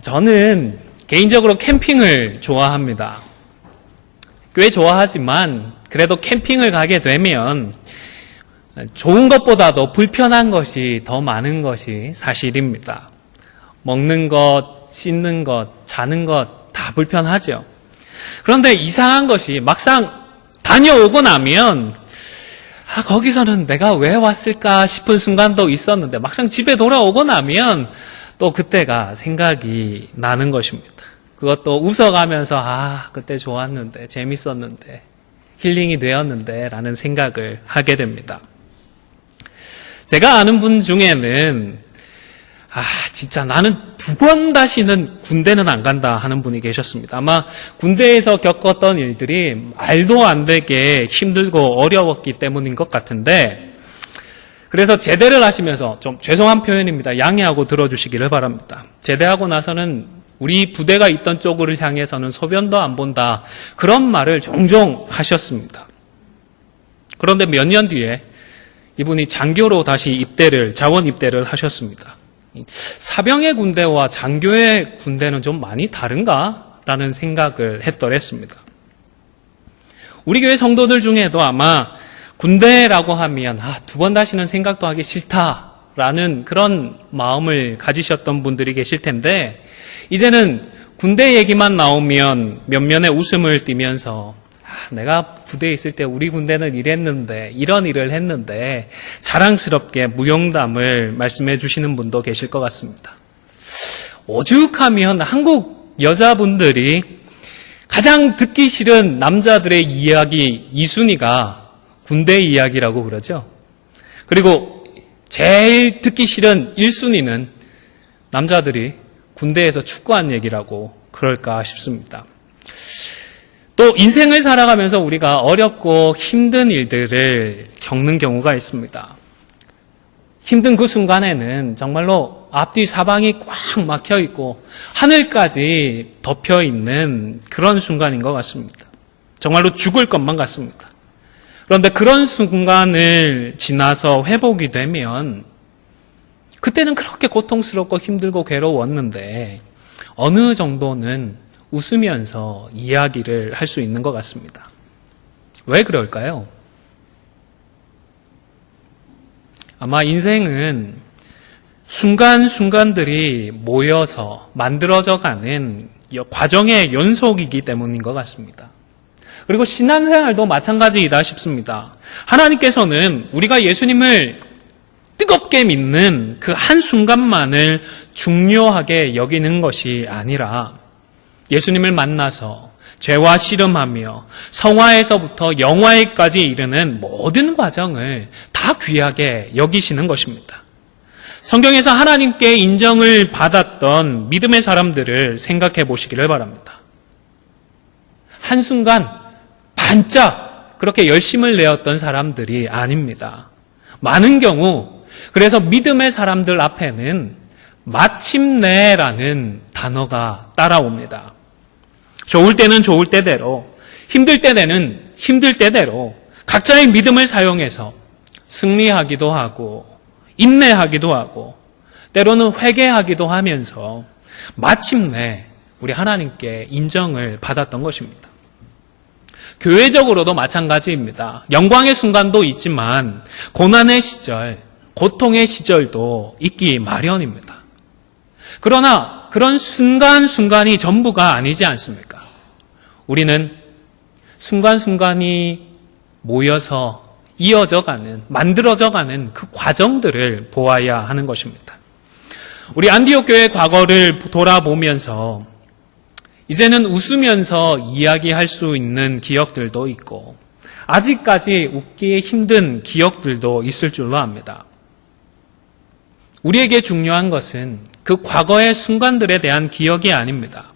저는 개인적으로 캠핑을 좋아합니다. 꽤 좋아하지만 그래도 캠핑을 가게 되면 좋은 것보다도 불편한 것이 더 많은 것이 사실입니다. 먹는 것, 씻는 것, 자는 것 다 불편하죠. 그런데 이상한 것이 막상 다녀오고 나면 거기서는 내가 왜 왔을까 싶은 순간도 있었는데 막상 집에 돌아오고 나면 또 그때가 생각이 나는 것입니다. 그것도 웃어가면서 그때 좋았는데 재밌었는데 힐링이 되었는데 라는 생각을 하게 됩니다. 제가 아는 분 중에는 진짜 나는 2번 다시는 군대는 안 간다 하는 분이 계셨습니다. 아마 군대에서 겪었던 일들이 말도 안 되게 힘들고 어려웠기 때문인 것 같은데, 그래서 제대를 하시면서 좀 죄송한 표현입니다. 양해하고 들어주시기를 바랍니다. 제대하고 나서는 우리 부대가 있던 쪽을 향해서는 소변도 안 본다, 그런 말을 종종 하셨습니다. 그런데 몇 년 뒤에 이분이 장교로 다시 자원 입대를 하셨습니다. 사병의 군대와 장교의 군대는 좀 많이 다른가? 라는 생각을 했더랬습니다. 우리 교회 성도들 중에도 아마 군대라고 하면 2번 다시는 생각도 하기 싫다라는 그런 마음을 가지셨던 분들이 계실 텐데, 이제는 군대 얘기만 나오면 몇면의 웃음을 띠면서 내가 부대에 있을 때 우리 군대는 이랬는데, 이런 일을 했는데 자랑스럽게 무용담을 말씀해 주시는 분도 계실 것 같습니다. 오죽하면 한국 여자분들이 가장 듣기 싫은 남자들의 이야기 2순위가 군대 이야기라고 그러죠. 그리고 제일 듣기 싫은 1순위는 남자들이 군대에서 축구한 얘기라고 그럴까 싶습니다. 또 인생을 살아가면서 우리가 어렵고 힘든 일들을 겪는 경우가 있습니다. 힘든 그 순간에는 정말로 앞뒤 사방이 꽉 막혀 있고 하늘까지 덮여 있는 그런 순간인 것 같습니다. 정말로 죽을 것만 같습니다. 그런데 그런 순간을 지나서 회복이 되면 그때는 그렇게 고통스럽고 힘들고 괴로웠는데 어느 정도는 웃으면서 이야기를 할 수 있는 것 같습니다. 왜 그럴까요? 아마 인생은 순간순간들이 모여서 만들어져가는 과정의 연속이기 때문인 것 같습니다. 그리고 신앙생활도 마찬가지이다 싶습니다. 하나님께서는 우리가 예수님을 뜨겁게 믿는 그 한순간만을 중요하게 여기는 것이 아니라 예수님을 만나서 죄와 씨름하며 성화에서부터 영화에까지 이르는 모든 과정을 다 귀하게 여기시는 것입니다. 성경에서 하나님께 인정을 받았던 믿음의 사람들을 생각해 보시기를 바랍니다. 한순간 반짝 그렇게 열심을 내었던 사람들이 아닙니다. 많은 경우 그래서 믿음의 사람들 앞에는 마침내라는 단어가 따라옵니다. 좋을 때는 좋을 때대로, 힘들 때는 힘들 때대로 각자의 믿음을 사용해서 승리하기도 하고 인내하기도 하고 때로는 회개하기도 하면서 마침내 우리 하나님께 인정을 받았던 것입니다. 교회적으로도 마찬가지입니다. 영광의 순간도 있지만 고난의 시절, 고통의 시절도 있기 마련입니다. 그러나 그런 순간순간이 전부가 아니지 않습니까? 우리는 순간순간이 모여서 이어져가는, 만들어져가는 그 과정들을 보아야 하는 것입니다. 우리 안디옥 교회 과거를 돌아보면서 이제는 웃으면서 이야기할 수 있는 기억들도 있고 아직까지 웃기 힘든 기억들도 있을 줄로 압니다. 우리에게 중요한 것은 그 과거의 순간들에 대한 기억이 아닙니다.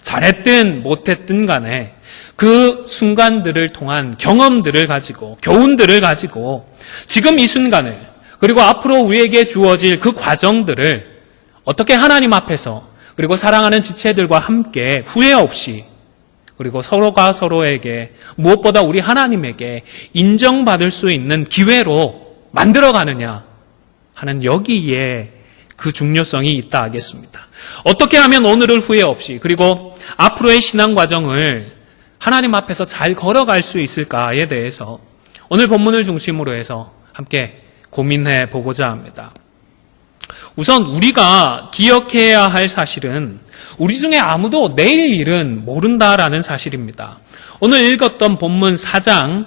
잘했든 못했든 간에 그 순간들을 통한 경험들을 가지고 교훈들을 가지고 지금 이 순간을 그리고 앞으로 우리에게 주어질 그 과정들을 어떻게 하나님 앞에서 그리고 사랑하는 지체들과 함께 후회 없이 그리고 서로가 서로에게 무엇보다 우리 하나님에게 인정받을 수 있는 기회로 만들어가느냐 하는 여기에 그 중요성이 있다 하겠습니다. 어떻게 하면 오늘을 후회 없이 그리고 앞으로의 신앙 과정을 하나님 앞에서 잘 걸어갈 수 있을까에 대해서 오늘 본문을 중심으로 해서 함께 고민해 보고자 합니다. 우선 우리가 기억해야 할 사실은 우리 중에 아무도 내일 일은 모른다라는 사실입니다. 오늘 읽었던 본문 4장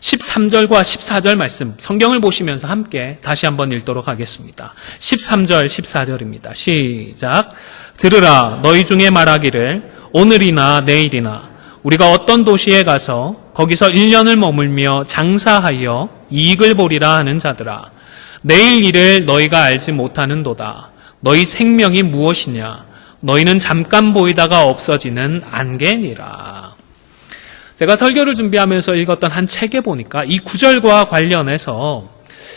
13절과 14절 말씀 성경을 보시면서 함께 다시 한번 읽도록 하겠습니다. 13절 14절입니다. 시작. 들으라 너희 중에 말하기를 오늘이나 내일이나 우리가 어떤 도시에 가서 거기서 1년을 머물며 장사하여 이익을 보리라 하는 자들아 내일 일을 너희가 알지 못하는도다. 너희 생명이 무엇이냐 너희는 잠깐 보이다가 없어지는 안개니라. 제가 설교를 준비하면서 읽었던 한 책에 보니까 이 구절과 관련해서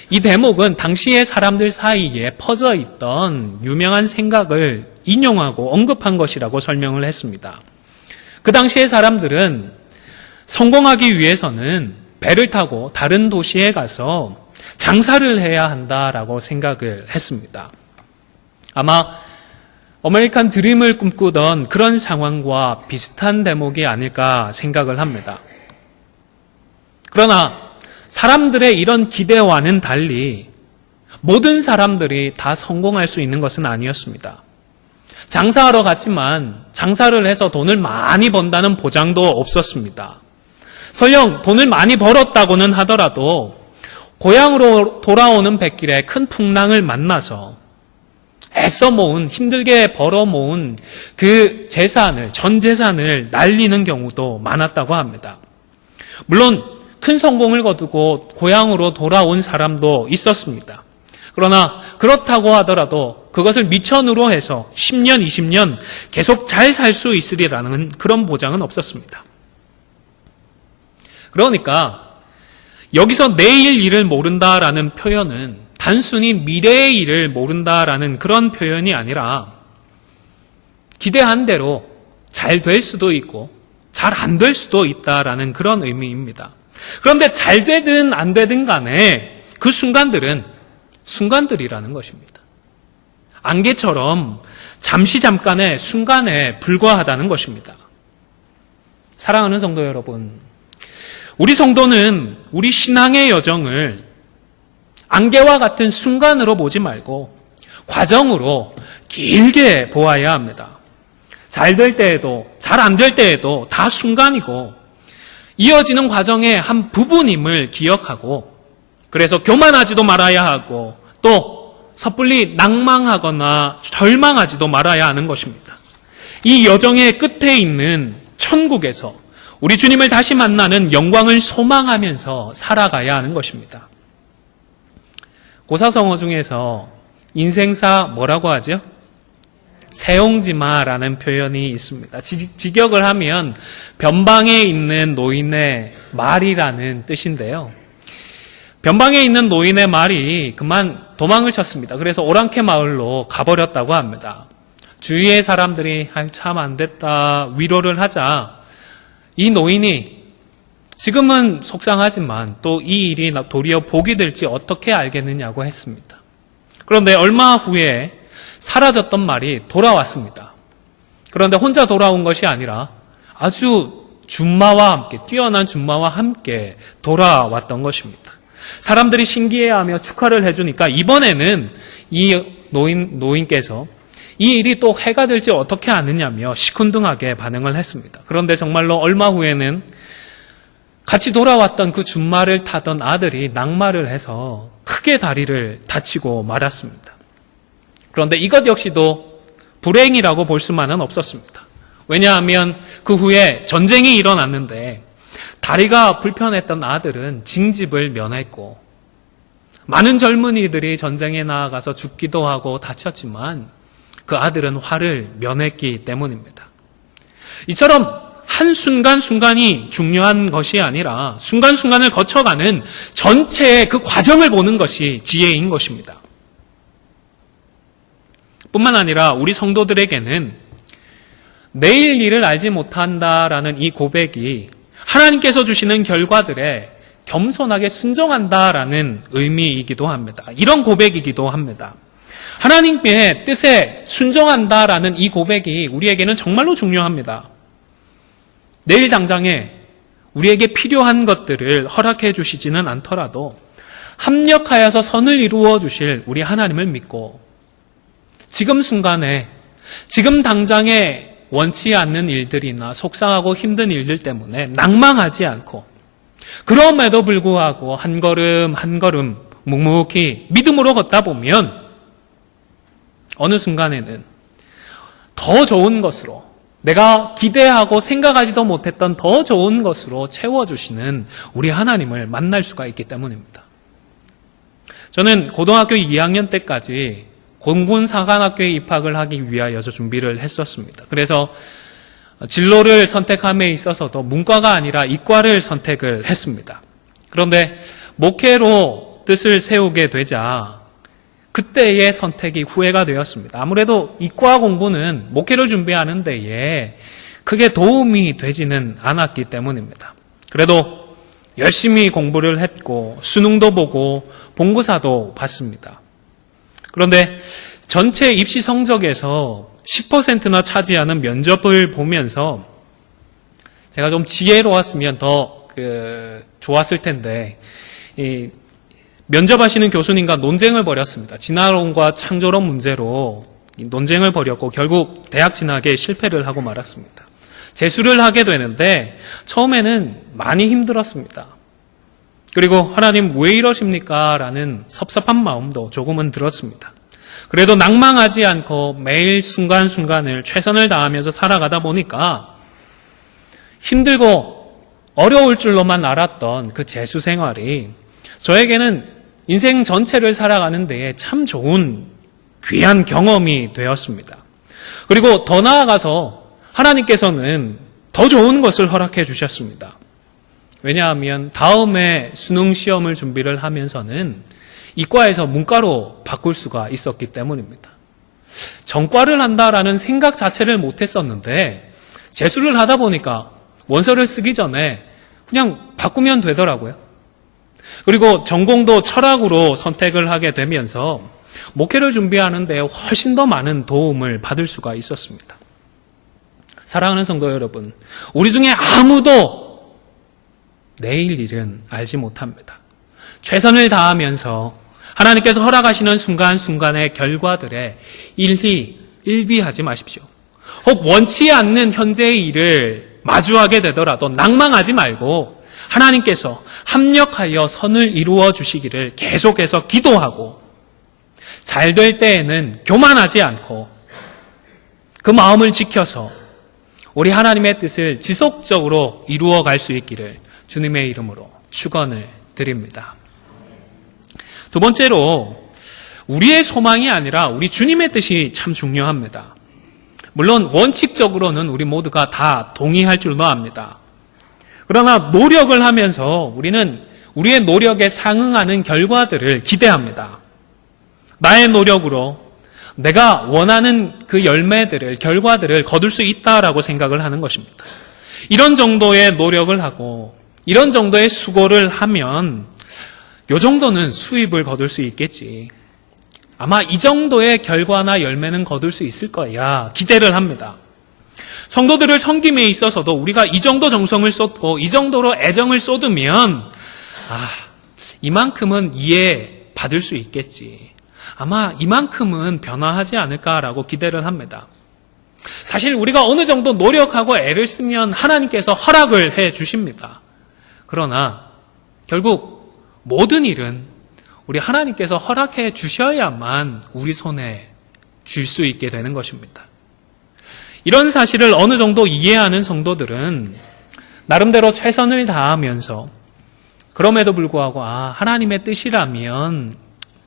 이 대목은 당시의 사람들 사이에 퍼져 있던 유명한 생각을 인용하고 언급한 것이라고 설명을 했습니다. 그 당시의 사람들은 성공하기 위해서는 배를 타고 다른 도시에 가서 장사를 해야 한다라고 생각을 했습니다. 아마 아메리칸 드림을 꿈꾸던 그런 상황과 비슷한 대목이 아닐까 생각을 합니다. 그러나 사람들의 이런 기대와는 달리 모든 사람들이 다 성공할 수 있는 것은 아니었습니다. 장사하러 갔지만 장사를 해서 돈을 많이 번다는 보장도 없었습니다. 설령 돈을 많이 벌었다고는 하더라도 고향으로 돌아오는 백길에 큰 풍랑을 만나서 애써 모은, 힘들게 벌어 모은 그 재산을, 전 재산을 날리는 경우도 많았다고 합니다. 물론 큰 성공을 거두고 고향으로 돌아온 사람도 있었습니다. 그러나 그렇다고 하더라도 그것을 미천으로 해서 10년, 20년 계속 잘 살 수 있으리라는 그런 보장은 없었습니다. 그러니까 여기서 내일 일을 모른다라는 표현은 단순히 미래의 일을 모른다라는 그런 표현이 아니라 기대한 대로 잘 될 수도 있고 잘 안 될 수도 있다라는 그런 의미입니다. 그런데 잘 되든 안 되든 간에 그 순간들은 순간들이라는 것입니다. 안개처럼 잠시 잠깐의 순간에 불과하다는 것입니다. 사랑하는 성도 여러분, 우리 성도는 우리 신앙의 여정을 안개와 같은 순간으로 보지 말고 과정으로 길게 보아야 합니다. 잘 될 때에도 잘 안 될 때에도 다 순간이고 이어지는 과정의 한 부분임을 기억하고 그래서 교만하지도 말아야 하고 또 섣불리 낭망하거나 절망하지도 말아야 하는 것입니다. 이 여정의 끝에 있는 천국에서 우리 주님을 다시 만나는 영광을 소망하면서 살아가야 하는 것입니다. 고사성어 중에서 인생사 뭐라고 하죠? 세옹지마라는 표현이 있습니다. 직역을 하면 변방에 있는 노인의 말이라는 뜻인데요. 변방에 있는 노인의 말이 그만 도망을 쳤습니다. 그래서 오랑캐 마을로 가버렸다고 합니다. 주위의 사람들이 참 안 됐다 위로를 하자 이 노인이 지금은 속상하지만 또 이 일이 도리어 복이 될지 어떻게 알겠느냐고 했습니다. 그런데 얼마 후에 사라졌던 말이 돌아왔습니다. 그런데 혼자 돌아온 것이 아니라 아주 준마와 함께, 뛰어난 준마와 함께 돌아왔던 것입니다. 사람들이 신기해하며 축하를 해주니까 이번에는 이 노인께서 이 일이 또 해가 될지 어떻게 아느냐며 시큰둥하게 반응을 했습니다. 그런데 정말로 얼마 후에는 같이 돌아왔던 그 준마를 타던 아들이 낙마를 해서 크게 다리를 다치고 말았습니다. 그런데 이것 역시도 불행이라고 볼 수만은 없었습니다. 왜냐하면 그 후에 전쟁이 일어났는데 다리가 불편했던 아들은 징집을 면했고 많은 젊은이들이 전쟁에 나아가서 죽기도 하고 다쳤지만 그 아들은 화를 면했기 때문입니다. 이처럼 한순간순간이 중요한 것이 아니라 순간순간을 거쳐가는 전체의 그 과정을 보는 것이 지혜인 것입니다. 뿐만 아니라 우리 성도들에게는 내일 일을 알지 못한다라는 이 고백이 하나님께서 주시는 결과들에 겸손하게 순종한다라는 의미이기도 합니다. 이런 고백이기도 합니다. 하나님의 뜻에 순종한다라는 이 고백이 우리에게는 정말로 중요합니다. 내일 당장에 우리에게 필요한 것들을 허락해 주시지는 않더라도 합력하여서 선을 이루어 주실 우리 하나님을 믿고 지금 순간에, 지금 당장에 원치 않는 일들이나 속상하고 힘든 일들 때문에 낭망하지 않고 그럼에도 불구하고 한 걸음 한 걸음 묵묵히 믿음으로 걷다 보면 어느 순간에는 더 좋은 것으로, 내가 기대하고 생각하지도 못했던 더 좋은 것으로 채워주시는 우리 하나님을 만날 수가 있기 때문입니다. 저는 고등학교 2학년 때까지 공군사관학교에 입학을 하기 위하여 준비를 했었습니다. 그래서 진로를 선택함에 있어서도 문과가 아니라 이과를 선택을 했습니다. 그런데 목회로 뜻을 세우게 되자 그때의 선택이 후회가 되었습니다. 아무래도 이과 공부는 목회를 준비하는 데에 크게 도움이 되지는 않았기 때문입니다. 그래도 열심히 공부를 했고 수능도 보고 본고사도 봤습니다. 그런데 전체 입시 성적에서 10%나 차지하는 면접을 보면서 제가 좀 지혜로웠으면 더 좋았을 텐데 면접하시는 교수님과 논쟁을 벌였습니다. 진화론과 창조론 문제로 논쟁을 벌였고 결국 대학 진학에 실패를 하고 말았습니다. 재수를 하게 되는데 처음에는 많이 힘들었습니다. 그리고 하나님 왜 이러십니까? 라는 섭섭한 마음도 조금은 들었습니다. 그래도 낭망하지 않고 매일 순간순간을 최선을 다하면서 살아가다 보니까 힘들고 어려울 줄로만 알았던 그 재수 생활이 저에게는 인생 전체를 살아가는 데에 참 좋은 귀한 경험이 되었습니다. 그리고 더 나아가서 하나님께서는 더 좋은 것을 허락해 주셨습니다. 왜냐하면 다음에 수능 시험을 준비를 하면서는 이과에서 문과로 바꿀 수가 있었기 때문입니다. 전과를 한다라는 생각 자체를 못했었는데 재수를 하다 보니까 원서를 쓰기 전에 그냥 바꾸면 되더라고요. 그리고 전공도 철학으로 선택을 하게 되면서 목회를 준비하는 데 훨씬 더 많은 도움을 받을 수가 있었습니다. 사랑하는 성도 여러분, 우리 중에 아무도 내일 일은 알지 못합니다. 최선을 다하면서 하나님께서 허락하시는 순간순간의 결과들에 일비하지 마십시오. 혹 원치 않는 현재의 일을 마주하게 되더라도 낭망하지 말고 하나님께서 합력하여 선을 이루어 주시기를 계속해서 기도하고 잘 될 때에는 교만하지 않고 그 마음을 지켜서 우리 하나님의 뜻을 지속적으로 이루어 갈 수 있기를 주님의 이름으로 축원을 드립니다. 두 번째로 우리의 소망이 아니라 우리 주님의 뜻이 참 중요합니다. 물론 원칙적으로는 우리 모두가 다 동의할 줄도 압니다. 그러나 노력을 하면서 우리는 우리의 노력에 상응하는 결과들을 기대합니다. 나의 노력으로 내가 원하는 그 열매들을, 결과들을 거둘 수 있다라고 생각을 하는 것입니다. 이런 정도의 노력을 하고 이런 정도의 수고를 하면 이 정도는 수입을 거둘 수 있겠지. 아마 이 정도의 결과나 열매는 거둘 수 있을 거야. 기대를 합니다. 성도들을 섬김에 있어서도 우리가 이 정도 정성을 쏟고 이 정도로 애정을 쏟으면 이만큼은 이해받을 수 있겠지. 아마 이만큼은 변화하지 않을까라고 기대를 합니다. 사실 우리가 어느 정도 노력하고 애를 쓰면 하나님께서 허락을 해 주십니다. 그러나 결국 모든 일은 우리 하나님께서 허락해 주셔야만 우리 손에 쥘 수 있게 되는 것입니다. 이런 사실을 어느 정도 이해하는 성도들은 나름대로 최선을 다하면서 그럼에도 불구하고 하나님의 뜻이라면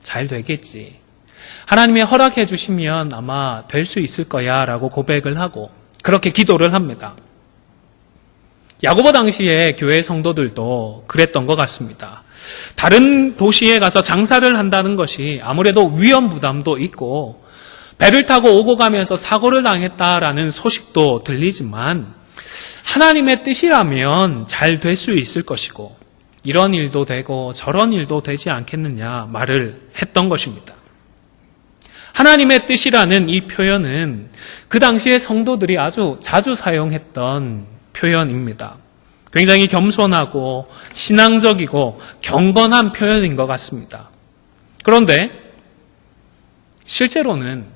잘 되겠지. 하나님의 허락해 주시면 아마 될 수 있을 거야 라고 고백을 하고 그렇게 기도를 합니다. 야고보 당시에 교회 성도들도 그랬던 것 같습니다. 다른 도시에 가서 장사를 한다는 것이 아무래도 위험 부담도 있고 배를 타고 오고 가면서 사고를 당했다라는 소식도 들리지만 하나님의 뜻이라면 잘 될 수 있을 것이고 이런 일도 되고 저런 일도 되지 않겠느냐 말을 했던 것입니다. 하나님의 뜻이라는 이 표현은 그 당시에 성도들이 아주 자주 사용했던 표현입니다. 굉장히 겸손하고 신앙적이고 경건한 표현인 것 같습니다. 그런데 실제로는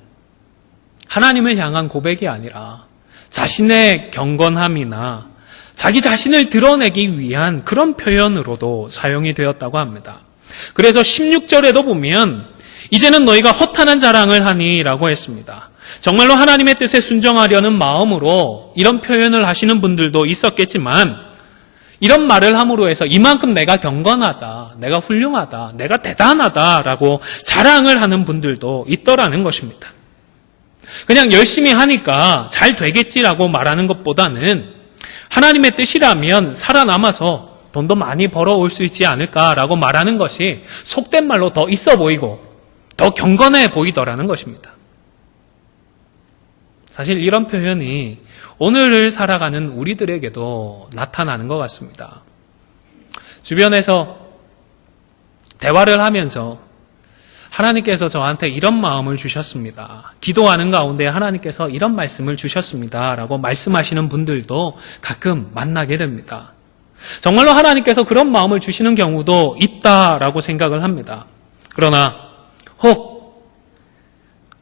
하나님을 향한 고백이 아니라 자신의 경건함이나 자기 자신을 드러내기 위한 그런 표현으로도 사용이 되었다고 합니다. 그래서 16절에도 보면 이제는 너희가 허탄한 자랑을 하니 라고 했습니다. 정말로 하나님의 뜻에 순종하려는 마음으로 이런 표현을 하시는 분들도 있었겠지만 이런 말을 함으로 해서 이만큼 내가 경건하다, 내가 훌륭하다, 내가 대단하다라고 자랑을 하는 분들도 있더라는 것입니다. 그냥 열심히 하니까 잘 되겠지라고 말하는 것보다는 하나님의 뜻이라면 살아남아서 돈도 많이 벌어올 수 있지 않을까라고 말하는 것이 속된 말로 더 있어 보이고 더 경건해 보이더라는 것입니다. 사실 이런 표현이 오늘을 살아가는 우리들에게도 나타나는 것 같습니다. 주변에서 대화를 하면서 하나님께서 저한테 이런 마음을 주셨습니다. 기도하는 가운데 하나님께서 이런 말씀을 주셨습니다. 라고 말씀하시는 분들도 가끔 만나게 됩니다. 정말로 하나님께서 그런 마음을 주시는 경우도 있다라고 생각을 합니다. 그러나 혹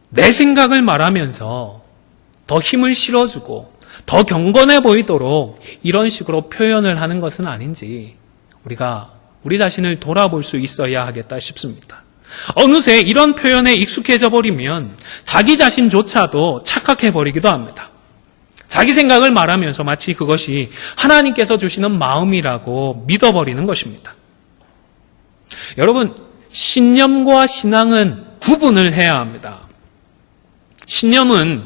내 생각을 말하면서 더 힘을 실어주고 더 경건해 보이도록 이런 식으로 표현을 하는 것은 아닌지 우리가 우리 자신을 돌아볼 수 있어야 하겠다 싶습니다. 어느새 이런 표현에 익숙해져 버리면 자기 자신조차도 착각해 버리기도 합니다. 자기 생각을 말하면서 마치 그것이 하나님께서 주시는 마음이라고 믿어버리는 것입니다. 여러분, 신념과 신앙은 구분을 해야 합니다. 신념은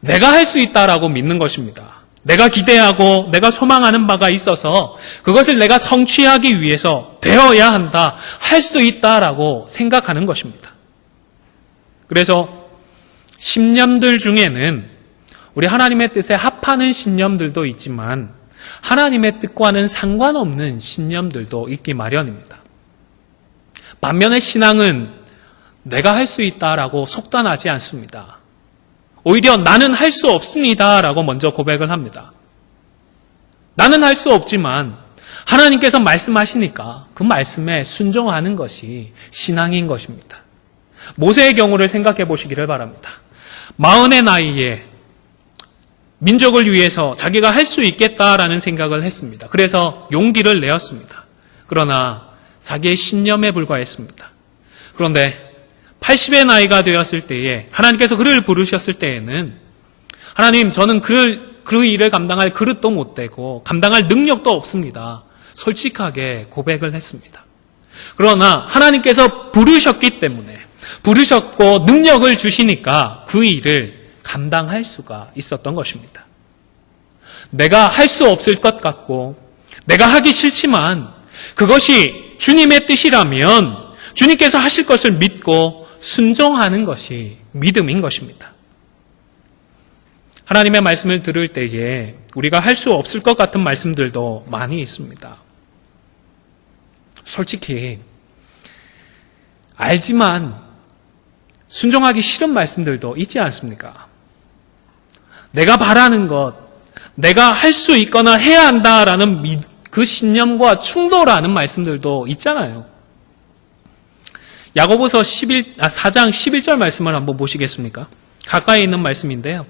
내가 할 수 있다라고 믿는 것입니다. 내가 기대하고 내가 소망하는 바가 있어서 그것을 내가 성취하기 위해서 되어야 한다, 할 수 있다라고 생각하는 것입니다. 그래서 신념들 중에는 우리 하나님의 뜻에 합하는 신념들도 있지만 하나님의 뜻과는 상관없는 신념들도 있기 마련입니다. 반면에 신앙은 내가 할 수 있다라고 속단하지 않습니다. 오히려 나는 할 수 없습니다라고 먼저 고백을 합니다. 나는 할 수 없지만 하나님께서 말씀하시니까 그 말씀에 순종하는 것이 신앙인 것입니다. 모세의 경우를 생각해 보시기를 바랍니다. 40의 나이에 민족을 위해서 자기가 할 수 있겠다라는 생각을 했습니다. 그래서 용기를 내었습니다. 그러나 자기의 신념에 불과했습니다. 그런데 80의 나이가 되었을 때에 하나님께서 그를 부르셨을 때에는 하나님, 저는 그 일을 감당할 그릇도 못 되고 감당할 능력도 없습니다. 솔직하게 고백을 했습니다. 그러나 하나님께서 부르셨기 때문에 부르셨고 능력을 주시니까 그 일을 감당할 수가 있었던 것입니다. 내가 할 수 없을 것 같고 내가 하기 싫지만 그것이 주님의 뜻이라면 주님께서 하실 것을 믿고 순종하는 것이 믿음인 것입니다. 하나님의 말씀을 들을 때에 우리가 할 수 없을 것 같은 말씀들도 많이 있습니다. 솔직히 알지만 순종하기 싫은 말씀들도 있지 않습니까? 내가 바라는 것, 내가 할 수 있거나 해야 한다라는 그 신념과 충돌하는 말씀들도 있잖아요. 야고보서 4장 11절 말씀을 한번 보시겠습니까? 가까이 있는 말씀인데요.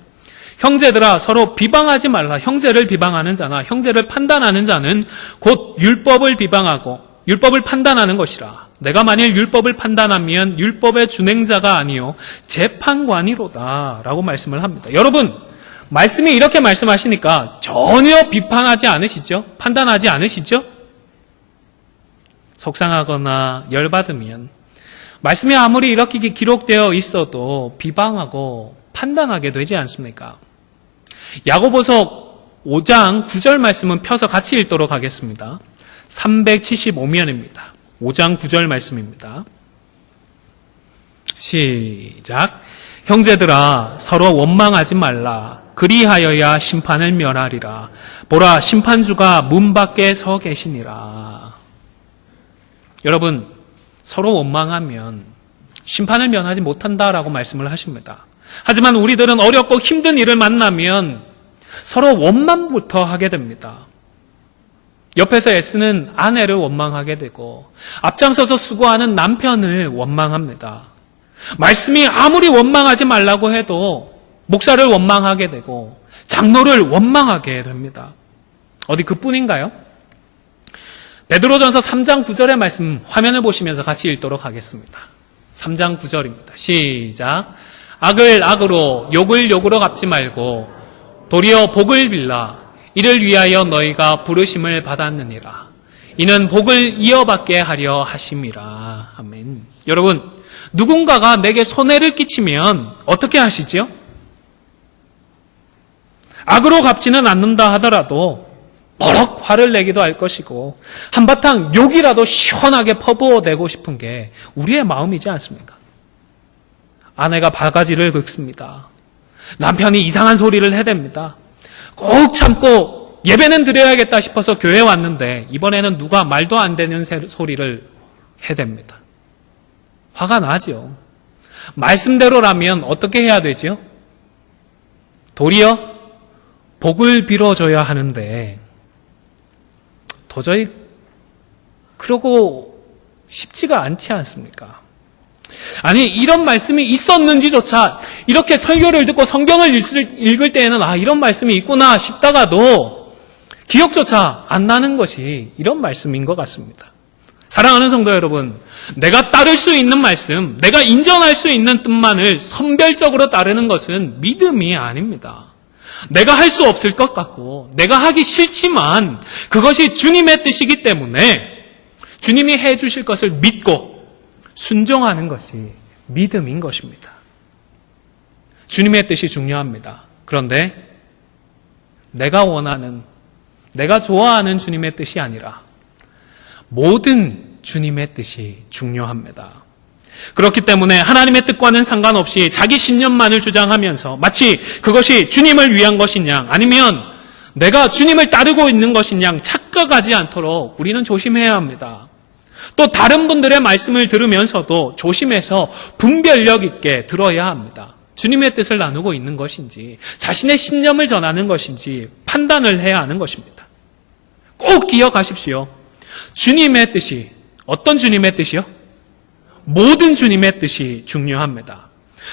형제들아, 서로 비방하지 말라. 형제를 비방하는 자나 형제를 판단하는 자는 곧 율법을 비방하고 율법을 판단하는 것이라. 내가 만일 율법을 판단하면 율법의 준행자가 아니요 재판관이로다 라고 말씀을 합니다. 여러분, 말씀이 이렇게 말씀하시니까 전혀 비판하지 않으시죠? 판단하지 않으시죠? 속상하거나 열받으면 말씀이 아무리 이렇게 기록되어 있어도 비방하고 판단하게 되지 않습니까? 야고보서 5장 9절 말씀은 펴서 같이 읽도록 하겠습니다. 375면입니다. 5장 9절 말씀입니다. 시작. 형제들아, 서로 원망하지 말라. 그리하여야 심판을 면하리라. 보라, 심판주가 문 밖에 서 계시니라. 여러분, 서로 원망하면 심판을 면하지 못한다라고 말씀을 하십니다. 하지만 우리들은 어렵고 힘든 일을 만나면 서로 원망부터 하게 됩니다. 옆에서 애쓰는 아내를 원망하게 되고 앞장서서 수고하는 남편을 원망합니다. 말씀이 아무리 원망하지 말라고 해도 목사를 원망하게 되고 장로를 원망하게 됩니다. 어디 그뿐인가요? 베드로전서 3장 9절의 말씀 화면을 보시면서 같이 읽도록 하겠습니다. 3장 9절입니다. 시작. 악을 악으로 욕을 욕으로 갚지 말고 도리어 복을 빌라 이를 위하여 너희가 부르심을 받았느니라. 이는 복을 이어받게 하려 하심이라. 아멘. 여러분, 누군가가 내게 손해를 끼치면 어떻게 하시죠? 악으로 갚지는 않는다 하더라도 버럭 화를 내기도 할 것이고 한바탕 욕이라도 시원하게 퍼부어내고 싶은 게 우리의 마음이지 않습니까? 아내가 바가지를 긁습니다. 남편이 이상한 소리를 해댑니다. 꼭 참고 예배는 드려야겠다 싶어서 교회에 왔는데 이번에는 누가 말도 안 되는 소리를 해댑니다. 화가 나죠. 말씀대로라면 어떻게 해야 되죠? 도리어 복을 빌어줘야 하는데 도저히 그러고 싶지가 않지 않습니까? 아니 이런 말씀이 있었는지조차 이렇게 설교를 듣고 성경을 읽을 때에는 이런 말씀이 있구나 싶다가도 기억조차 안 나는 것이 이런 말씀인 것 같습니다. 사랑하는 성도 여러분, 내가 따를 수 있는 말씀, 내가 인정할 수 있는 뜻만을 선별적으로 따르는 것은 믿음이 아닙니다. 내가 할 수 없을 것 같고 내가 하기 싫지만 그것이 주님의 뜻이기 때문에 주님이 해주실 것을 믿고 순종하는 것이 믿음인 것입니다. 주님의 뜻이 중요합니다. 그런데 내가 원하는, 내가 좋아하는 주님의 뜻이 아니라 모든 주님의 뜻이 중요합니다. 그렇기 때문에 하나님의 뜻과는 상관없이 자기 신념만을 주장하면서 마치 그것이 주님을 위한 것인 양 아니면 내가 주님을 따르고 있는 것인 양 착각하지 않도록 우리는 조심해야 합니다. 또 다른 분들의 말씀을 들으면서도 조심해서 분별력 있게 들어야 합니다. 주님의 뜻을 나누고 있는 것인지 자신의 신념을 전하는 것인지 판단을 해야 하는 것입니다. 꼭 기억하십시오. 주님의 뜻이 어떤 주님의 뜻이요? 모든 주님의 뜻이 중요합니다.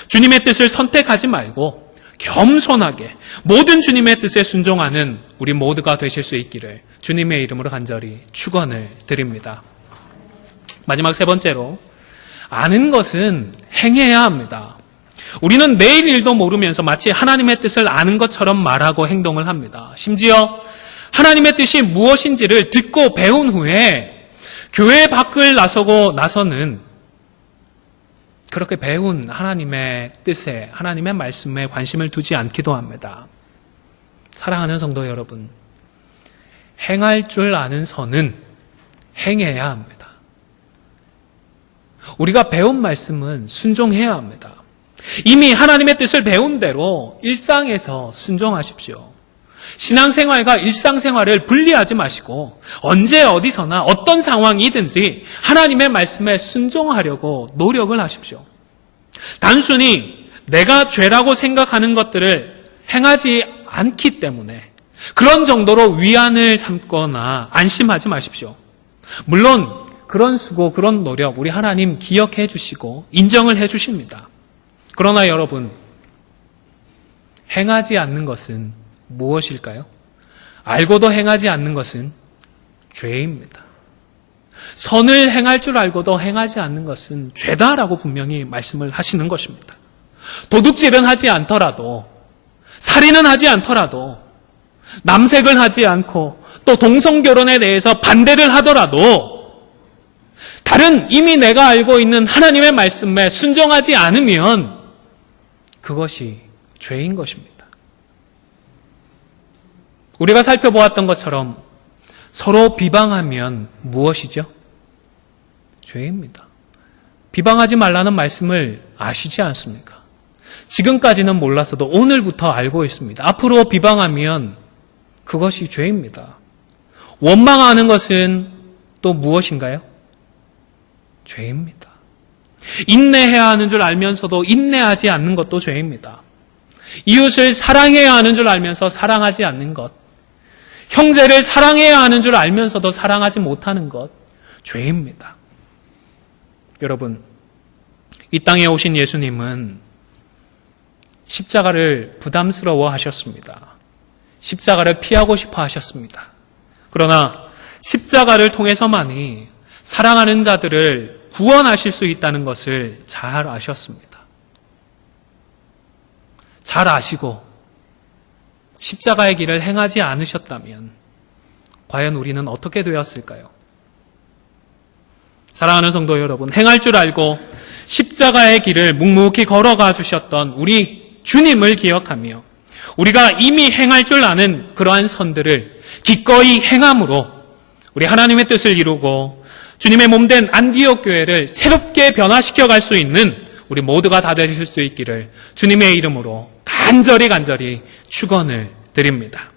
주님의 뜻을 선택하지 말고 겸손하게 모든 주님의 뜻에 순종하는 우리 모두가 되실 수 있기를 주님의 이름으로 간절히 축원을 드립니다. 마지막 세 번째로 아는 것은 행해야 합니다. 우리는 내일 일도 모르면서 마치 하나님의 뜻을 아는 것처럼 말하고 행동을 합니다. 심지어 하나님의 뜻이 무엇인지를 듣고 배운 후에 교회 밖을 나서고 나서는 그렇게 배운 하나님의 뜻에, 하나님의 말씀에 관심을 두지 않기도 합니다. 사랑하는 성도 여러분, 행할 줄 아는 선은 행해야 합니다. 우리가 배운 말씀은 순종해야 합니다. 이미 하나님의 뜻을 배운 대로 일상에서 순종하십시오. 신앙생활과 일상생활을 분리하지 마시고 언제 어디서나 어떤 상황이든지 하나님의 말씀에 순종하려고 노력을 하십시오. 단순히 내가 죄라고 생각하는 것들을 행하지 않기 때문에 그런 정도로 위안을 삼거나 안심하지 마십시오. 물론 그런 수고, 그런 노력 우리 하나님 기억해 주시고 인정을 해 주십니다. 그러나 여러분, 행하지 않는 것은 무엇일까요? 알고도 행하지 않는 것은 죄입니다. 선을 행할 줄 알고도 행하지 않는 것은 죄다라고 분명히 말씀을 하시는 것입니다. 도둑질은 하지 않더라도, 살인은 하지 않더라도, 남색을 하지 않고 또 동성결혼에 대해서 반대를 하더라도 다른 이미 내가 알고 있는 하나님의 말씀에 순종하지 않으면 그것이 죄인 것입니다. 우리가 살펴보았던 것처럼 서로 비방하면 무엇이죠? 죄입니다. 비방하지 말라는 말씀을 아시지 않습니까? 지금까지는 몰랐어도 오늘부터 알고 있습니다. 앞으로 비방하면 그것이 죄입니다. 원망하는 것은 또 무엇인가요? 죄입니다. 인내해야 하는 줄 알면서도 인내하지 않는 것도 죄입니다. 이웃을 사랑해야 하는 줄 알면서 사랑하지 않는 것, 형제를 사랑해야 하는 줄 알면서도 사랑하지 못하는 것, 죄입니다. 여러분, 이 땅에 오신 예수님은 십자가를 부담스러워 하셨습니다. 십자가를 피하고 싶어 하셨습니다. 그러나 십자가를 통해서만이 사랑하는 자들을 구원하실 수 있다는 것을 잘 아셨습니다. 잘 아시고 십자가의 길을 행하지 않으셨다면 과연 우리는 어떻게 되었을까요? 사랑하는 성도 여러분, 행할 줄 알고 십자가의 길을 묵묵히 걸어가 주셨던 우리 주님을 기억하며 우리가 이미 행할 줄 아는 그러한 선들을 기꺼이 행함으로 우리 하나님의 뜻을 이루고 주님의 몸된 안디옥 교회를 새롭게 변화시켜 갈 수 있는 우리 모두가 다 되실 수 있기를 주님의 이름으로 간절히 축원을 드립니다.